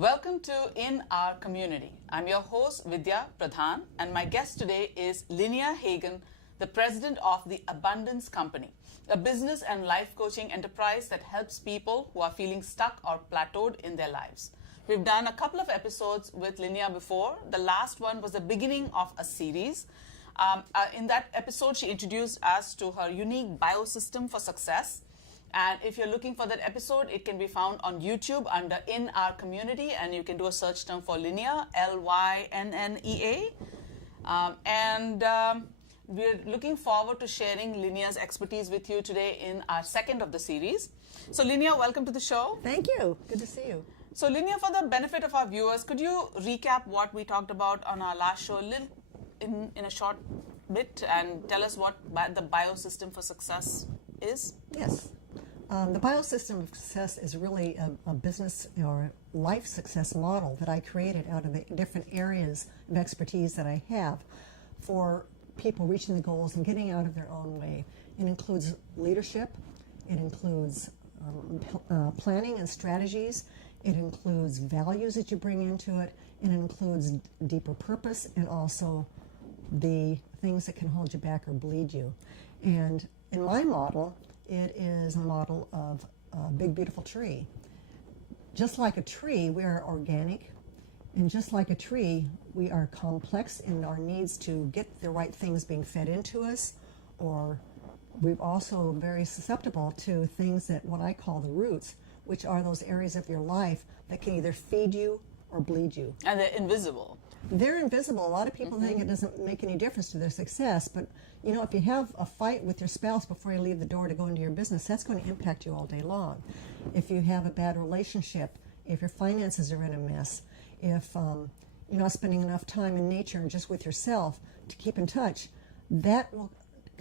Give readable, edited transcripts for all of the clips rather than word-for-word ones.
Welcome to In Our Community. I'm your host, Vidya, Pradhan, and my guest today is Lynnea Hagen, the president of the Abundance Company, a business and life coaching enterprise that helps people who are feeling stuck or plateaued in their lives. We've done a couple of episodes with Lynnea before. The last one was the beginning of a series. In that episode, she introduced us to her unique biosystem for success. And if you're looking for that episode, it can be found on YouTube under In Our Community, and you can do a search term for Lynnea, Lynnea. We're looking forward to sharing Lynnea's expertise with you today in our second of the series. So Lynnea, welcome to the show. Thank you. Good to see you. So Lynnea, for the benefit of our viewers, could you recap what we talked about on our last show in a short bit and tell us what the biosystem for success is? Yes. The biosystem of success is really a business or life success model that I created out of the different areas of expertise that I have for people reaching the goals and getting out of their own way. It includes leadership, it includes planning and strategies, it includes values that you bring into it, and it includes deeper purpose and also the things that can hold you back or bleed you. And in my model, it is a model of a big, beautiful tree. Just like a tree, we are organic. And just like a tree, we are complex in our needs to get the right things being fed into us, or we're also very susceptible to things that what I call the roots, which are those areas of your life that can either feed you or bleed you. And they're invisible. They're invisible. A lot of people think it doesn't make any difference to their success, but you know, if you have a fight with your spouse before you leave the door to go into your business, that's going to impact you all day long. If you have a bad relationship, if your finances are in a mess, if you're not spending enough time in nature and just with yourself to keep in touch, that will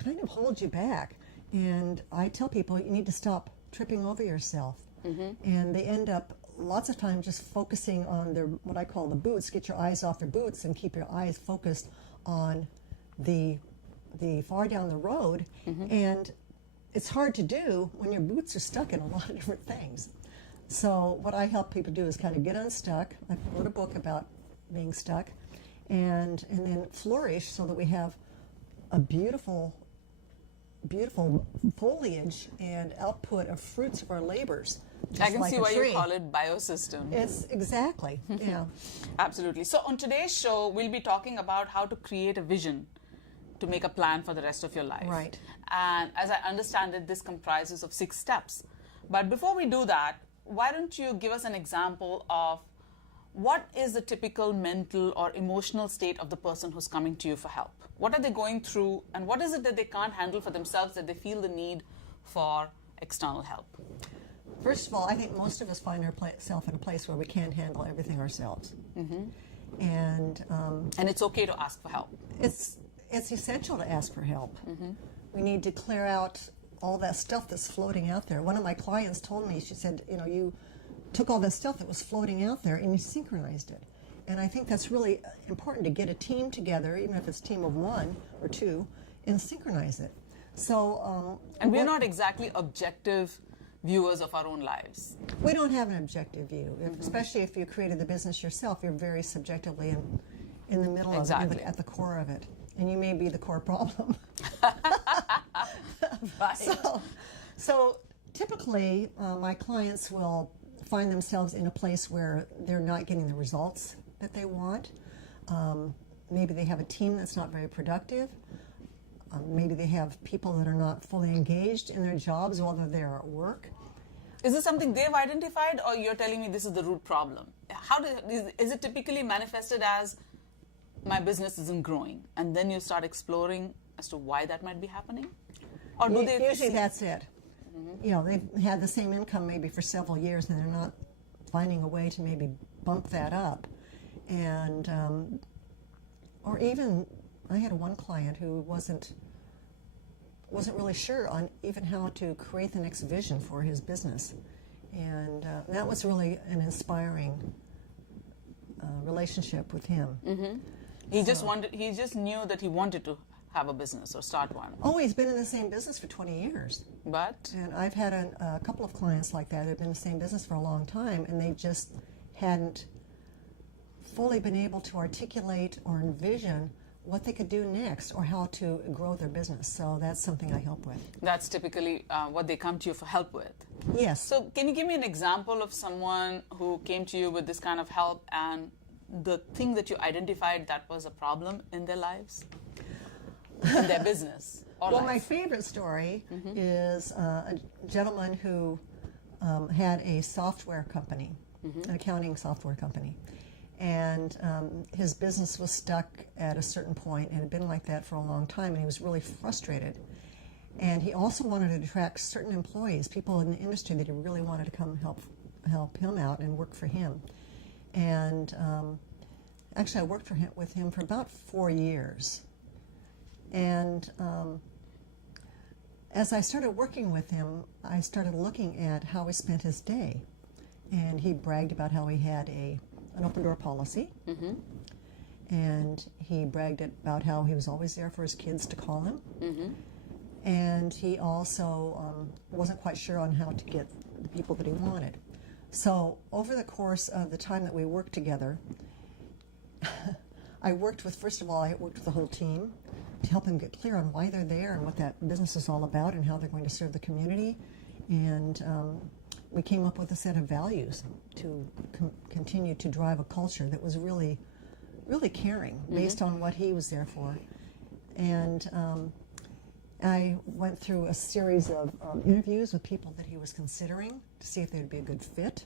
kind of hold you back. And I tell people you need to stop tripping over yourself. And they end up lots of times just focusing on their, what I call the boots. Get your eyes off their boots and keep your eyes focused on the far down the road. And it's hard to do when your boots are stuck in a lot of different things. So what I help people do is kind of get unstuck. I wrote a book about being stuck, and then flourish so that we have a beautiful foliage and output of fruits of our labors. I can see why you call it biosystem. It's exactly, yeah. Absolutely. So on today's show, we'll be talking about how to create a vision to make a plan for the rest of your life. Right. And as I understand it, this comprises of 6 steps. But before we do that, why don't you give us an example of what is the typical mental or emotional state of the person who's coming to you for help? What are they going through, and what is it that they can't handle for themselves that they feel the need for external help? First of all, I think most of us find ourselves in a place where we can't handle everything ourselves. And it's okay to ask for help. It's essential to ask for help. We need to clear out all that stuff that's floating out there. One of my clients told me, she said, you know, you took all that stuff that was floating out there and you synchronized it. And I think that's really important, to get a team together, even if it's a team of 1 or 2, and synchronize it. So, and we're not exactly objective viewers of our own lives. We don't have an objective view, especially if you created the business yourself. You're very subjectively in the middle of it, at the core of it, and you may be the core problem. Right. So typically, my clients will find themselves in a place where they're not getting the results that they want. Maybe they have a team that's not very productive. Maybe they have people that are not fully engaged in their jobs while they're there at work. Is this something they've identified, or you're telling me this is the root problem? Is it typically manifested as my business isn't growing, and then you start exploring as to why that might be happening? Or do they usually that's it. You know, they've had the same income maybe for several years, and they're not finding a way to maybe bump that up. And or even I had one client who wasn't really sure on even how to create the next vision for his business, and that was really an inspiring relationship with him. He just knew that he wanted to have a business or start one. Oh, he's been in the same business for 20 years. But? And I've had a couple of clients like that who have been in the same business for a long time, and they just hadn't fully been able to articulate or envision what they could do next or how to grow their business. So that's something I help with. That's typically what they come to you for help with. Yes. So can you give me an example of someone who came to you with this kind of help and the thing that you identified that was a problem in their lives, in their business? Well, my favorite story is a gentleman who had a software company, an accounting software company. And his business was stuck at a certain point and had been like that for a long time, and he was really frustrated. And he also wanted to attract certain employees, people in the industry that he really wanted to come help him out and work for him. And actually, I worked with him for about 4 years. And as I started working with him, I started looking at how he spent his day. And he bragged about how he had an open door policy. And he bragged about how he was always there for his kids to call him. And he also wasn't quite sure on how to get the people that he wanted. So over the course of the time that we worked together, I worked with the whole team to help him get clear on why they're there and what that business is all about and how they're going to serve the community. And we came up with a set of values to continue to drive a culture that was really, really caring based on what he was there for. And I went through a series of interviews with people that he was considering to see if they'd be a good fit.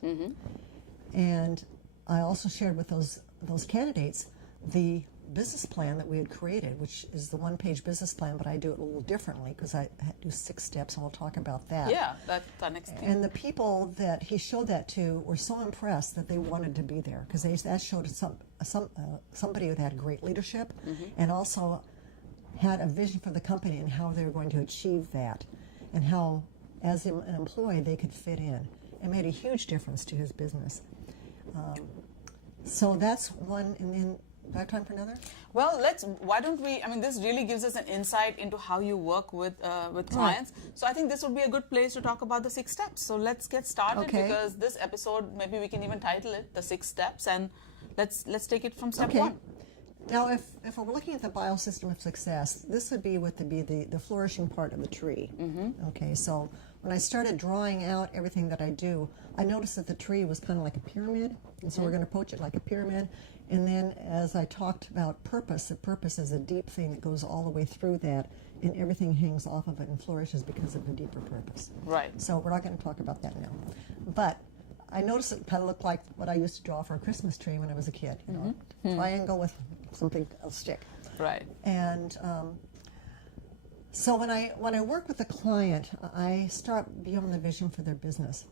And I also shared with those candidates the business plan that we had created, which is the one-page business plan, but I do it a little differently because I do 6 steps, and we'll talk about that. Yeah, that's the next thing. And the people that he showed that to were so impressed that they wanted to be there because that showed somebody who had great leadership and also had a vision for the company and how they were going to achieve that and how, as an employee, they could fit in. It made a huge difference to his business. So that's one, and then do I have time for another? Well, why don't we, this really gives us an insight into how you work with clients. Right. So I think this would be a good place to talk about the 6 steps. So let's get started because this episode, maybe we can even title it The 6 Steps, and let's take it from step 1. Now, if we're looking at the biosystem of success, this would be the flourishing part of the tree. Okay, so when I started drawing out everything that I do, I noticed that the tree was kind of like a pyramid, and so we're going to approach it like a pyramid. And then as I talked about purpose, the purpose is a deep thing that goes all the way through that, and everything hangs off of it and flourishes because of the deeper purpose. Right. So we're not going to talk about that now. But I noticed it kind of looked like what I used to draw for a Christmas tree when I was a kid. Triangle with something, a stick. Right. And so when I work with a client, I start beyond the vision for their business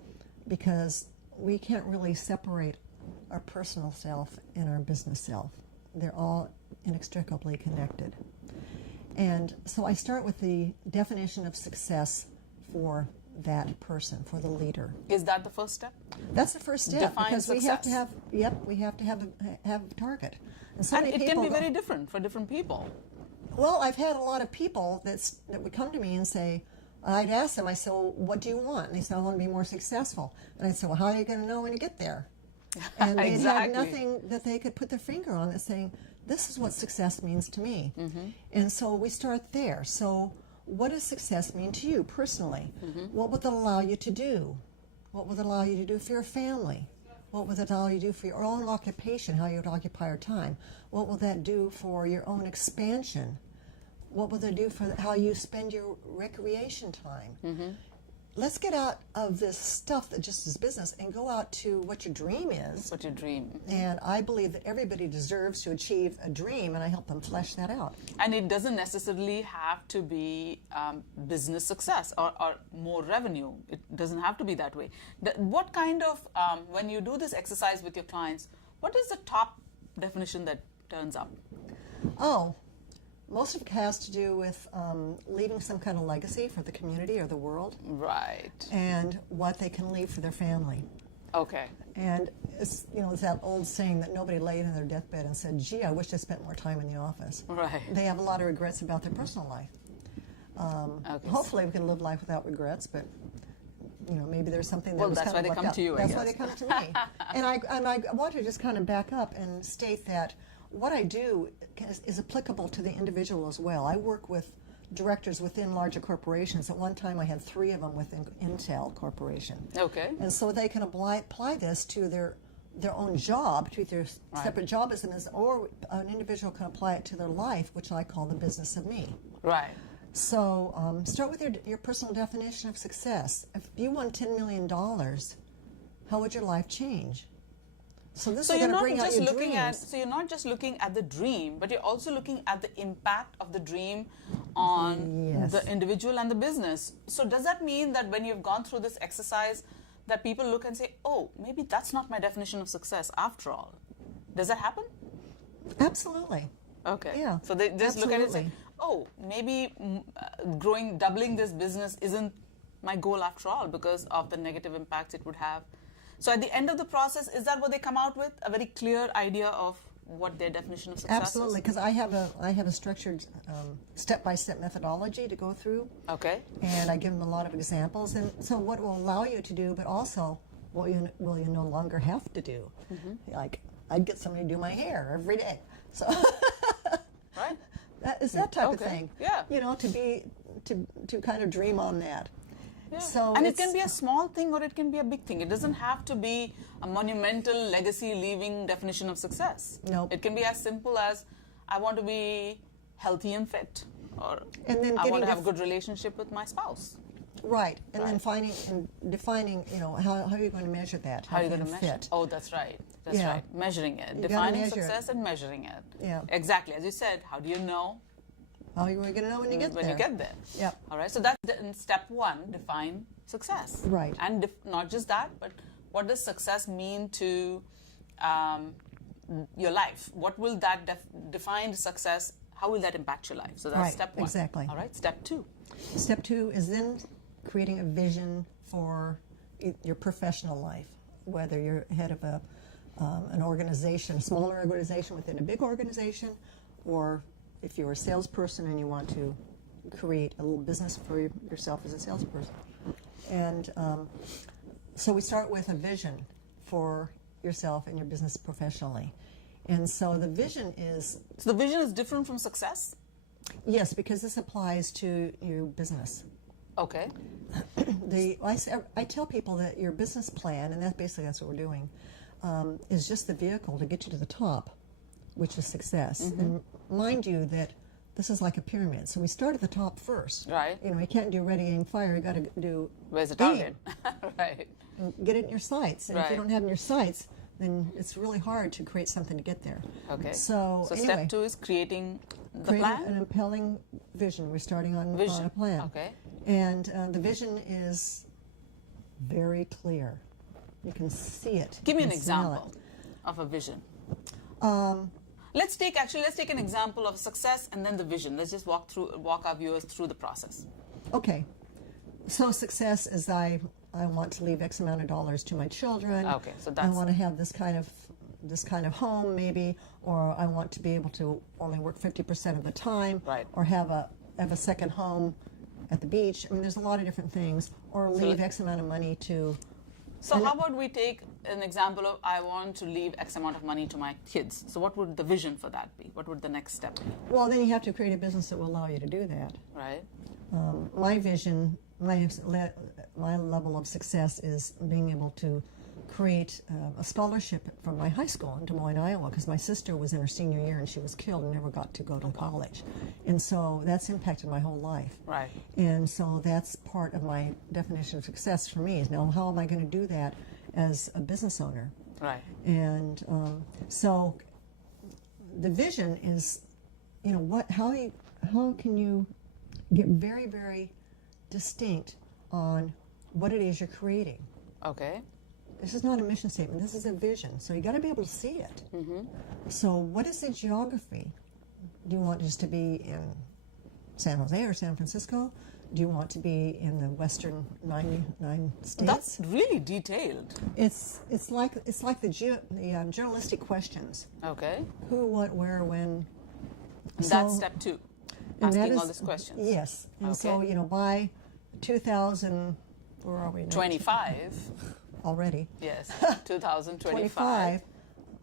because we can't really separate our personal self and our business self. They're all inextricably connected. And so I start with the definition of success for that person, for the leader. Is that the first step? That's the first step. Define because success. we have to have a target. And it can be very different for different people. Well, I've had a lot of people that would come to me and say, I'd ask them, I said, well, what do you want? And they said, I want to be more successful. And I'd say, well, how are you going to know when you get there? And they had nothing that they could put their finger on that's saying, this is what success means to me. And so we start there. So what does success mean to you personally? What would it allow you to do? What would it allow you to do for your family? What would it allow you to do for your own occupation, how you would occupy your time? What will that do for your own expansion? What will it do for how you spend your recreation time? Let's get out of this stuff that just is business and go out to what your dream is. What your dream. And I believe that everybody deserves to achieve a dream, and I help them flesh that out. And it doesn't necessarily have to be business success or more revenue. It doesn't have to be that way. What kind of, when you do this exercise with your clients, what is the top definition that turns up? Oh, most of it has to do with leaving some kind of legacy for the community or the world. Right. And what they can leave for their family. Okay. And it's that old saying that nobody laid in their deathbed and said, gee, I wish I spent more time in the office. Right. They have a lot of regrets about their personal life. Hopefully we can live life without regrets, but maybe there's something that Well, was that's kind why of they left come out. to you, I That's why guess. they come to me. And I want to just kind of back up and state that what I do is applicable to the individual as well. I work with directors within larger corporations. At one time, I had 3 of them within Intel Corporation. Okay. And so they can apply this to their own job, to their separate job as or an individual can apply it to their life, which I call the business of me. Right. So start with your personal definition of success. If you won $10 million, how would your life change? So this So is you're going to not bring out just your looking at. dreams. So you're not just looking at the dream, but you're also looking at the impact of the dream on Yes. the individual and the business. So does that mean that when you've gone through this exercise, that people look and say, "Oh, maybe that's not my definition of success after all"? Does that happen? Absolutely. Okay. Yeah, So they just look at it and say, absolutely. "Oh, maybe doubling this business isn't my goal after all because of the negative impacts it would have." So at the end of the process, is that what they come out with? A very clear idea of what their definition of success Absolutely, is? because I have a structured step-by-step methodology to go through, Okay. and I give them a lot of examples. And so what will allow you to do, but also what you no longer have to do. Like I'd get somebody to do my hair every day. So Right? that is that type of Okay, thing. yeah. To kind of dream on that. Yeah. So and it it's- can be a small thing or it can be a big thing. It doesn't have to be a monumental legacy-leaving definition of success. Nope. It can be as simple as, I want to be healthy and fit, or And then I want getting to have a good relationship with my spouse. Right, and then Right. finding and defining, how are you going to measure that? How are you Healthy going to and measure? fit. Oh, that's right. That's Yeah. right. Measuring it. You gotta Defining measure it. success and measuring it. Yeah. Exactly. As you said, how do you know How are you going to know when you get when there? you get there? Yep. All right. So that's in step 1, define success. Right. And not just that, but what does success mean to your life? What will that defined success, how will that impact your life? So that's Right, step 1. exactly. All right. Step 2. Step 2 is then creating a vision for your professional life, whether you're head of an organization, a smaller organization within a big organization, or if you're a salesperson and you want to create a little business for yourself as a salesperson. And so we start with a vision for yourself and your business professionally. And so the vision is, So the vision is different from success? yes, because this applies to your business. Okay. I tell people that your business plan, and that's what we're doing, is just the vehicle to get you to the top, which is success. And mind you that this is like a pyramid. So we start at the top first. Right. You can't do ready, aim, fire. You got to do Where's the aim target? Right. and get it in your sights. And if you Right. don't have it in your sights, then it's really hard to create something to get there. Okay. So step anyway, 2 is creating the creating plan? an impelling vision. We're starting on Vision. a plan. Okay. And the vision is very clear. You can see it. Give me you an can smell example of a vision. it. Let's take an example of success and then the vision. Let's just walk our viewers through the process. Okay. So success is I want to leave X amount of dollars to my children. Okay, so I that's- want to have this kind of home maybe, or I want to be able to only work 50% of the time, Right. or have a second home at the beach. I mean, there's a lot of different things. Or leave X amount of money to. So how about we take an example of, I want to leave X amount of money to my kids. So what would the vision for that be? What would the next step be? Well, then you have to create a business that will allow you to do that. Right? My vision, my level of success is being able to create a scholarship from my high school in Des Moines, Iowa, because my sister was in her senior year and she was killed and never got to go to college. And so that's impacted my whole life. Right. And so that's part of my definition of success for me is now how am I going to do that as a business owner? Right. And so the vision is, how can you get very, very distinct on what it is you're creating? Okay. This is not a mission statement. This is a vision. So you got to be able to see it. Mm-hmm. So what is the geography? Do you want just to be in San Jose or San Francisco? Do you want to be in the western 99 states? That's really detailed. It's like the journalistic questions. Okay. Who, what, where, when. That's So- step 2. and that Asking is- all these questions. Yes. And so, Okay. by 2000, where are we now? 25. Already. Yes, 2025. 25,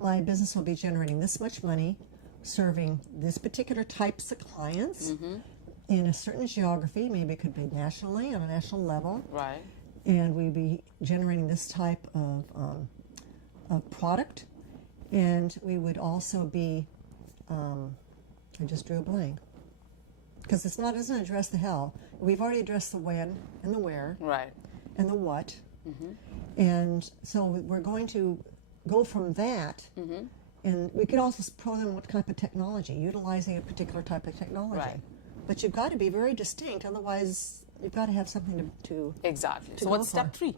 my business will be generating this much money, serving this particular types of clients in a certain geography. Maybe it could be nationally, on a national level. Right. And we'd be generating this type of product. And we would also be, I just drew a blank. Because it doesn't address the how. We've already addressed the when and the where. Right. And the what. And so we're going to go from that, and we could also program what type of technology, utilizing a particular type of technology. Right. But you've got to be very distinct, otherwise you've got to have something to Exactly. to So go what's for. step 3?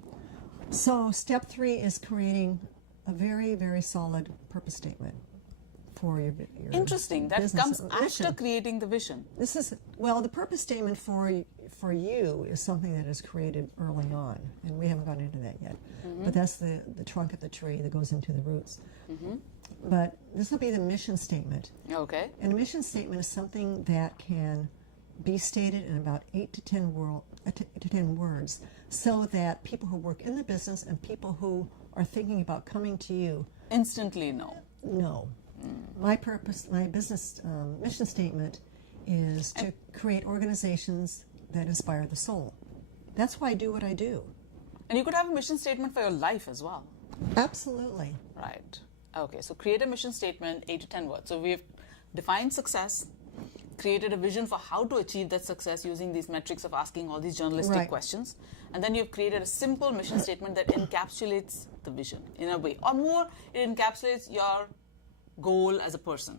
So step 3 is creating a very, very solid purpose statement for your Interesting. That business comes mission. after creating the vision. This is, well, the purpose statement for you is something that is created early on, and we haven't gone into that yet. But that's the trunk of the tree that goes into the roots. But this will be the mission statement. Okay. And a mission statement is something that can be stated in about 8 to 10 words, so that people who work in the business and people who are thinking about coming to you Instantly know. My purpose, my business mission statement is to create organizations that inspire the soul. That's why I do what I do. And you could have a mission statement for your life as well. Absolutely. Right. Okay, so create a mission statement, 8 to 10 words. So we've defined success, created a vision for how to achieve that success using these metrics of asking all these journalistic Right. questions. And then you've created a simple mission statement that encapsulates the vision in a way. Or more, it encapsulates your goal as a person.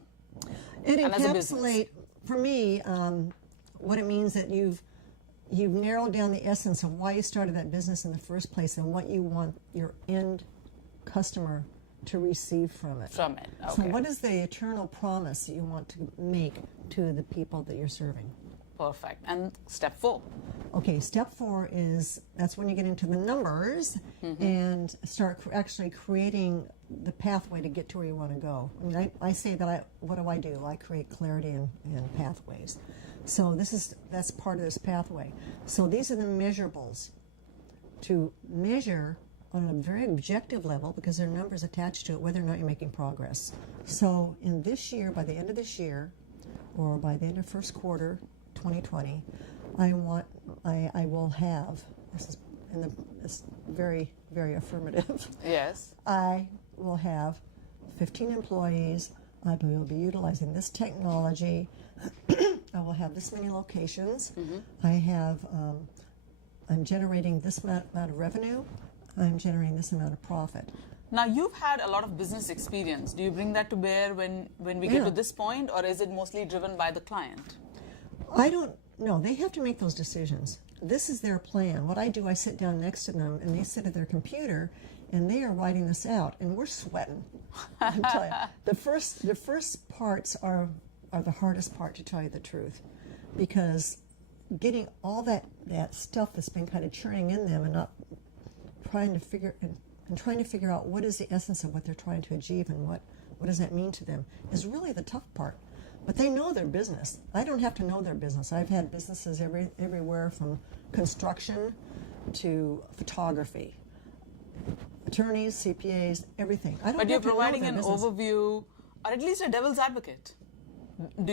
It And as a business. encapsulates, for me, what it means that you've narrowed down the essence of why you started that business in the first place and what you want your end customer to receive from it. From it, So okay. what is the eternal promise that you want to make to the people that you're serving? Perfect. And step 4. Okay, step 4 is, that's when you get into the numbers and start actually creating the pathway to get to where you want to go. I mean, I say that what do? I create clarity and pathways. So that's part of this pathway. So these are the measurables to measure on a very objective level, because there are numbers attached to it, whether or not you're making progress. So in this year, by the end of this year, or by the end of first quarter 2020, I will have, it's very, very affirmative. Yes. I will have 15 employees. I will be utilizing this technology. I will have this many locations. I'm generating this amount of revenue. I'm generating this amount of profit. Now, you've had a lot of business experience. Do you bring that to bear when we get Yeah. to this point, or is it mostly driven by the client? I don't know. They have to make those decisions. This is their plan. What I do, I sit down next to them, and they sit at their computer, and they are writing this out, and we're sweating. I tell you, the first parts are the hardest part, to tell you the truth, because getting all that stuff that's been kind of churning in them and not trying to figure out what is the essence of what they're trying to achieve and what does that mean to them is really the tough part. But they know their business. I don't have to know their business. I've had businesses everywhere from construction to photography, attorneys, CPAs, everything. I don't But you're have to know providing their an business. overview, or at least a devil's advocate. Do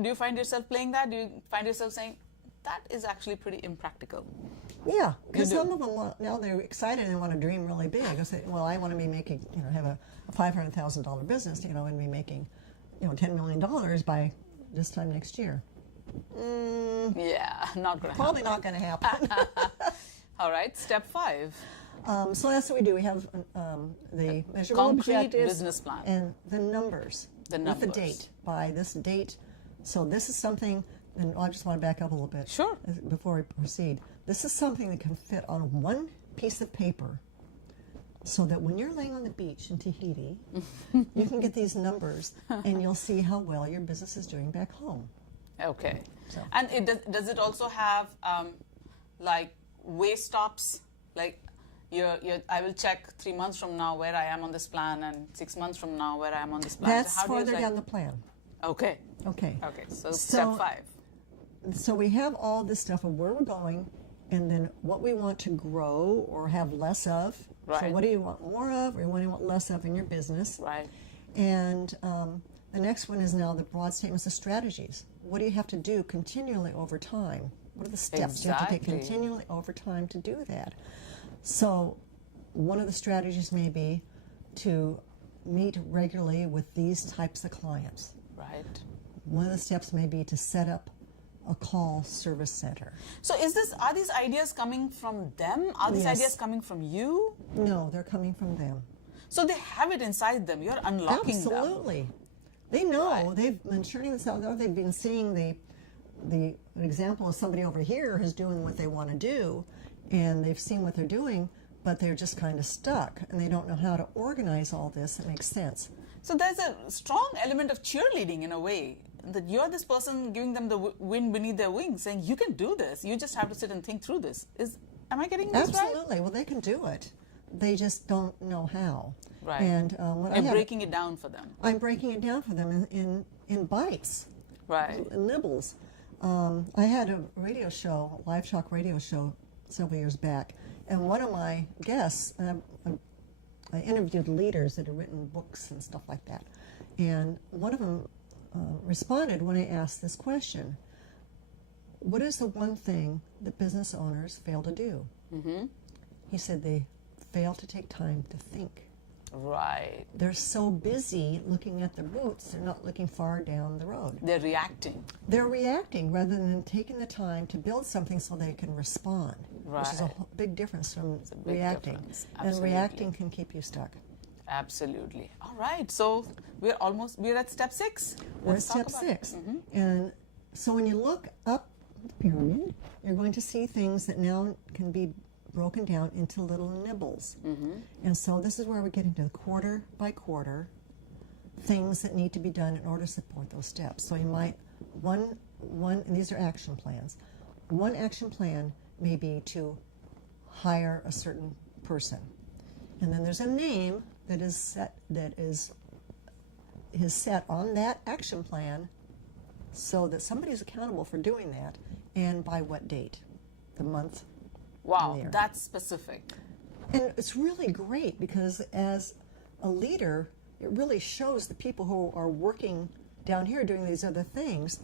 you find yourself playing that? Do you find yourself saying, that is actually pretty impractical? Yeah, because You do. some of them now they're excited and want to dream really big. I say, well, I want to be making, have a $500,000 business, and be making, $10 million by this time next year. Yeah, not going to Probably happen. not going to happen. All right, step 5. So that's what we do. We have the measurable Concrete objectives business plan. and the numbers. The With numbers. the date. By this date. So this is something, and I just want to back up a little bit. Sure. Before we proceed. This is something that can fit on one piece of paper, so that when you're laying on the beach in Tahiti, you can get these numbers and you'll see how well your business is doing back home. Okay. So. And does it also have like way stops? Like I will check 3 months from now where I am on this plan, and 6 months from now where I am on this plan. That's So how do you farther down the plan. Okay. Okay. Okay. So step 5. So we have all this stuff of where we're going, and then what we want to grow or have less of. Right. So what do you want more of, or what do you want less of in your business? Right. And the next one is now the broad statements of strategies. What do you have to do continually over time? What are the steps you have to take Exactly. continually over time to do that? So one of the strategies may be to meet regularly with these types of clients. Right. One of the steps may be to set up a call service center. So are these ideas coming from them? Are these Yes. ideas coming from you? No, they're coming from them. So they have it inside them. You're unlocking them. Absolutely. They know. Right. They've been churning this out. They've been seeing an example of somebody over here who's doing what they want to do, and they've seen what they're doing, but they're just kind of stuck, and they don't know how to organize all this that makes sense. So there's a strong element of cheerleading in a way, that you're this person giving them the wind beneath their wings, saying, you can do this. You just have to sit and think through this. Am I getting this right? Absolutely. Well, they can do it. They just don't know how. Right. And I'm breaking it down for them. I'm breaking it down for them in bites. Right. Nibbles. I had a radio show, live talk radio show, several years back, and one of my guests, I interviewed leaders that had written books and stuff like that, and one of them responded when I asked this question: what is the one thing that business owners fail to do? Mm-hmm. He said they fail to take time to think. Right. They're so busy looking at their boots, they're not looking far down the road. They're reacting. They're reacting rather than taking the time to build something so they can respond, which is a Right. big difference from big reacting. difference. And Absolutely. reacting can keep you stuck. Absolutely. All right. So we're at step 6. We're at Let's talk step about it. 6. And so when you look up the pyramid, you're going to see things that now can be broken down into little nibbles. And so this is where we get into the quarter by quarter things that need to be done in order to support those steps. So you might, and these are action plans. One action plan may be to hire a certain person. And then there's a name that is set on that action plan so that somebody's accountable for doing that, and by what date, the month. Wow, There. that's specific. And it's really great because as a leader, it really shows the people who are working down here doing these other things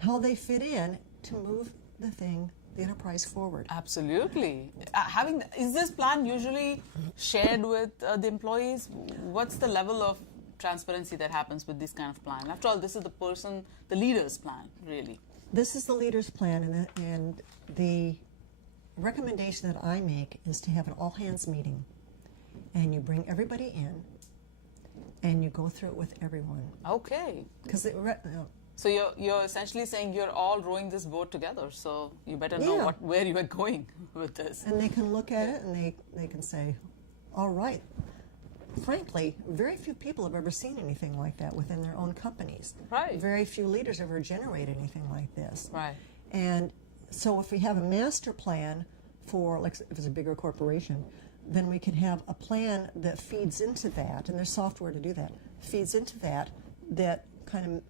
how they fit in to move the enterprise forward. Absolutely. Is this plan usually shared with the employees? What's the level of transparency that happens with this kind of plan? After all, this is the leader's plan, really. This is the leader's plan, and the recommendation that I make is to have an all-hands meeting, and you bring everybody in, and you go through it with everyone. Okay. Because So you're essentially saying you're all rowing this boat together, so you better know Yeah. where you are going with this. and they can look at it and they can say, all right. Frankly, very few people have ever seen anything like that within their own companies. Right. Very few leaders have ever generated anything like this. Right. And so if we have a master plan for, like if it's a bigger corporation, then we can have a plan that feeds into that, and there's software to do that, feeds into that kind of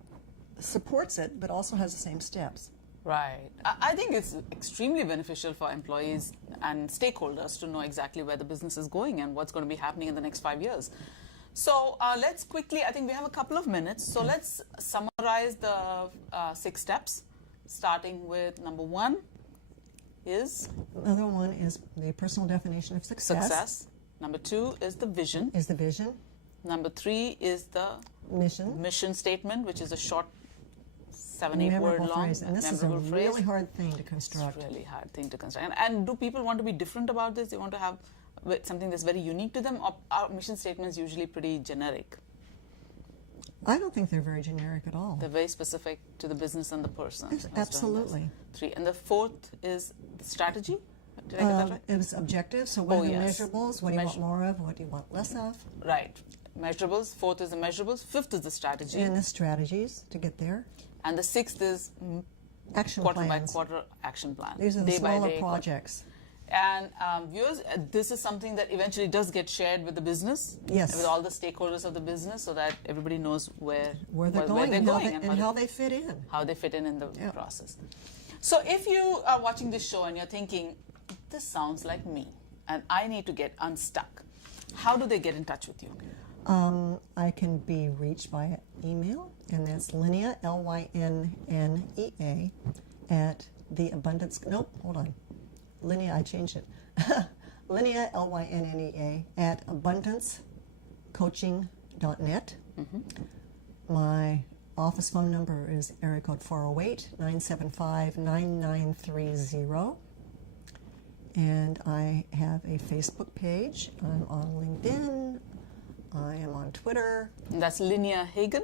supports it, but also has the same steps. Right. I think it's extremely beneficial for employees and stakeholders to know exactly where the business is going and what's going to be happening in the next 5 years. So let's quickly, I think we have a couple of minutes, so let's summarize the 6 steps, starting with number 1 is? Another one is the personal definition of success. Number 2 is the vision. Is the vision. Number 3 is the mission statement, which is a short 7-8 word long phrase. And this is a really hard thing to construct. It's a really hard thing to construct. And do people want to be different about this? They want to have something that's very unique to them, or are mission statements usually pretty generic? I don't think they're very generic at all. They're very specific to the business and the person. Yes, absolutely. 3. And the 4th is the strategy. Did I get that right? It was objective, so what are the yes. measurables? What do you want more of? What do you want less of? Right. Measurables. 4th is the measurables. 5th is the strategy. And the strategies to get there. And the 6th is Action quarter plans. by quarter action plan. These are the day by smaller day, projects. And viewers, this is something that eventually does get shared with the business, Yes. with all the stakeholders of the business, so that everybody knows where Where they're going and how they fit in. how they fit in the Yeah. process. So if you are watching this show and you're thinking, this sounds like me, and I need to get unstuck, how do they get in touch with you? I can be reached by email, and that's Lynnea, Lynnea, at the abundance. Nope, hold on. Lynnea, I changed it. Lynnea, Lynnea, at abundancecoaching.net. My office phone number is area code 408-975-9930. And I have a Facebook page. I'm on LinkedIn. I am on Twitter. And that's Lynnea Hagen?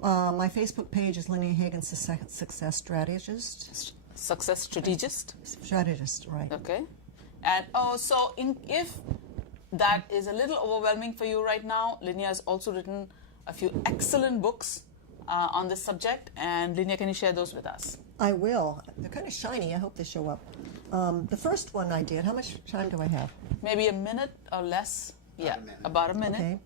My Facebook page is Lynnea Hagen, Success Strategist. Success Strategist? Strategist, right. Okay. And so if that is a little overwhelming for you right now, Lynnea has also written a few excellent books on this subject. And Lynnea, can you share those with us? I will. They're kind of shiny. I hope they show up. The first one I did, how much time do I have? Maybe a minute or less. Yeah, about a minute. Okay.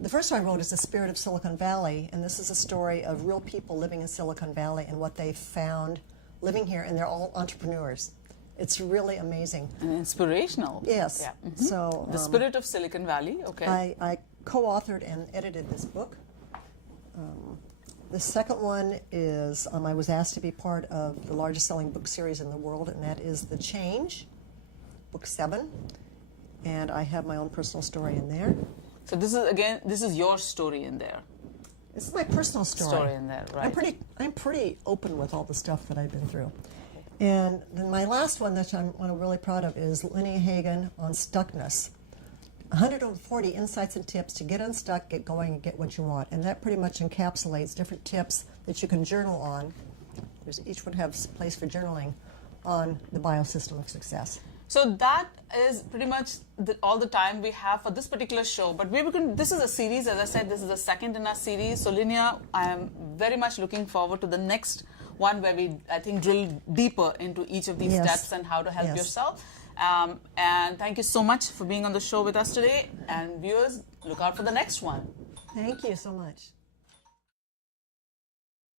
The first one I wrote is The Spirit of Silicon Valley, and this is a story of real people living in Silicon Valley and what they found living here, and they're all entrepreneurs. It's really amazing. And inspirational. Yes. Yeah. So The Spirit of Silicon Valley, okay. I co-authored and edited this book. The second one is I was asked to be part of the largest selling book series in the world, and that is The Change, book 7. And I have my own personal story in there. So this is your story in there. This is my personal story. Story in there, right. I'm pretty open with all the stuff that I've been through. And then my last one that I'm really proud of is Lynnea Hagen on Stuckness. 140 insights and tips to get unstuck, get going, and get what you want. And that pretty much encapsulates different tips that you can journal on. Each would have a place for journaling on the biosystem of success. So that is pretty much all the time we have for this particular show. But this is a series, as I said, this is the second in our series. So Lynnea, I am very much looking forward to the next one where we, I think, drill deeper into each of these steps and how to help yourself. And thank you so much for being on the show with us today. And viewers, look out for the next one. Thank you so much.